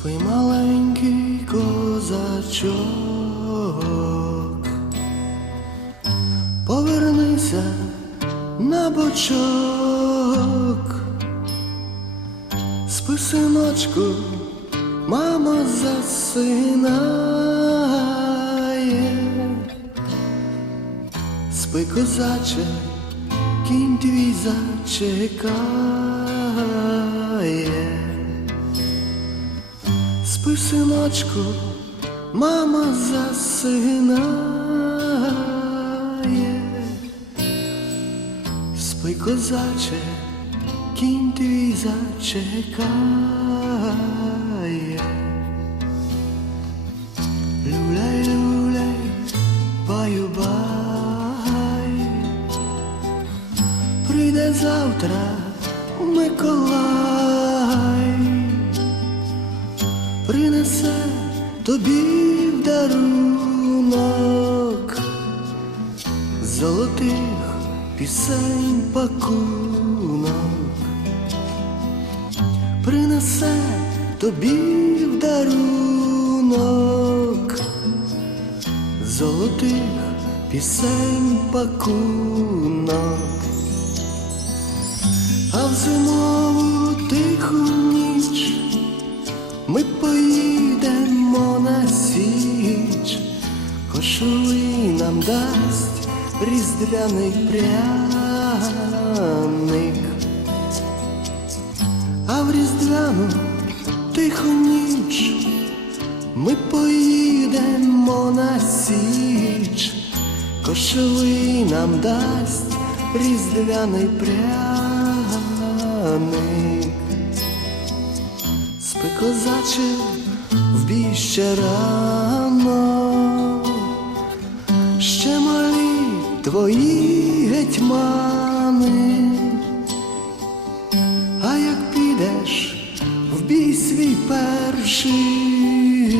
Спи маленький козачок, повернися на бочок, спи синочку, мама засинає, спи козаче, кінь твій зачекає. Спи, синочку, мама засинає. Спи, козаче, кінь твій зачекає. Люляй, люляй, баю, бай. Прийде завтра Миколай принесе тобі в дарунок золотих пісень пакунок, принесе тобі в дарунок золотих пісень пакунок. А в зимову тиху дасть різдвяний пряник, а в різдвяну тиху ніч ми поїдемо на січ, кошовий нам дасть різдвяний пряник. Спи козаче в бій рано, твої гетьмани, а як підеш в бій свій перший,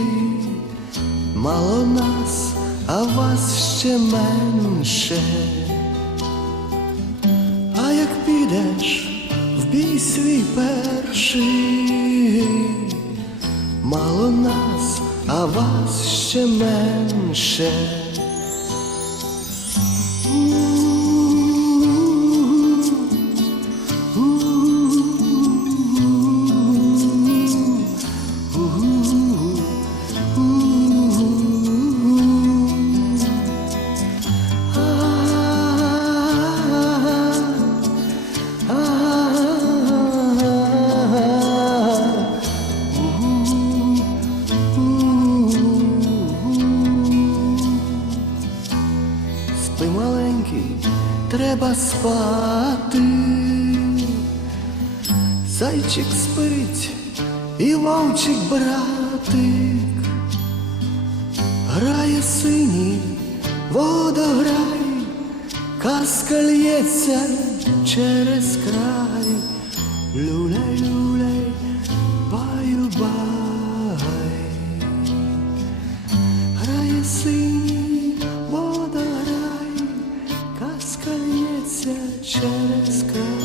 мало нас, а вас ще менше. А як підеш в бій свій перший, мало нас, а вас ще менше. Спи маленький, треба спати. Зайчик спить і вовчик братик, грає синій водограй, казка лється через край. Люляй, люляй, баю, just go.